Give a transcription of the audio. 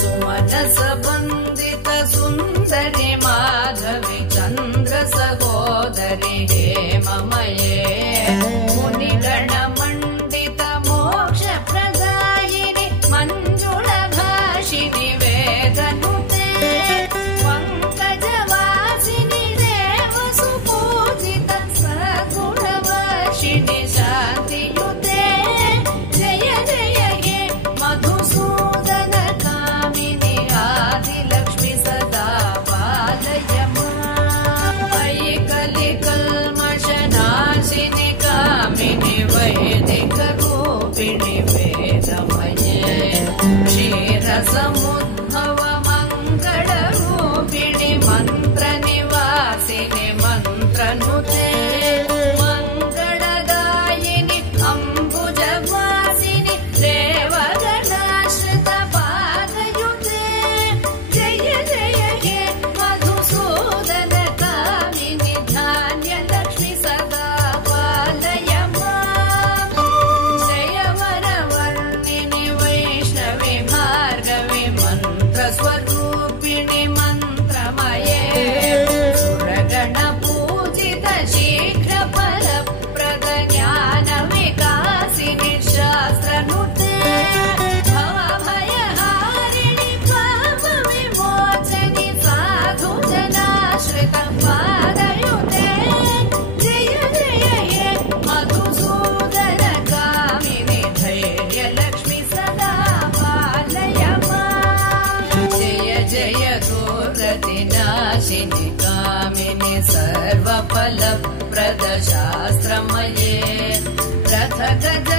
सुमनस वन्दित सुन्दरि माधवी चन्द्र सहोदरि हेममये मुनिगण मण्डित मोक्ष प्रदायिनि मञ्जुळ भाषिनि वेदनुते पङ्कजवासिनि देव सुपूजित सगुणवर्षिणि शान्तियुते जय जय हे मधुसूदन कामिनि आदिलक्ष्मि सदा पालय मयि कलिकल्मषनाशिनि कामिनि वैदिकरूपिणि वेदमये क्षीरसमुद्भव मङ्गलरूपिणि मन्त्रनिवासिनि मन्त्रनुते मङ्गलदायिनि अम्बुजवासिनि देवगणाश्रित पादयुते जय जय हे मधुसूदन कामिनि धान्यलक्ष्मि सदा पालय माम् जय वरवर्णिनि वैष्णवि भार्गवि मन्त्रस्वरूपिणि मन्त्रमये सुरगण पूजित शीघ्र फलप्रद ज्ञान विकासिनि शास्त्रनुते भवभयहारिणि पाप विमोचनि साधु जनाश्रित पादयुते जय जय हे मधुसूदन कामिनि धैर्यलक्ष्मि सदा पालय माम् जय जय दुर्गतिनाशिनि कामिनि सर्वफलप्रद शास्त्रमये रथ गज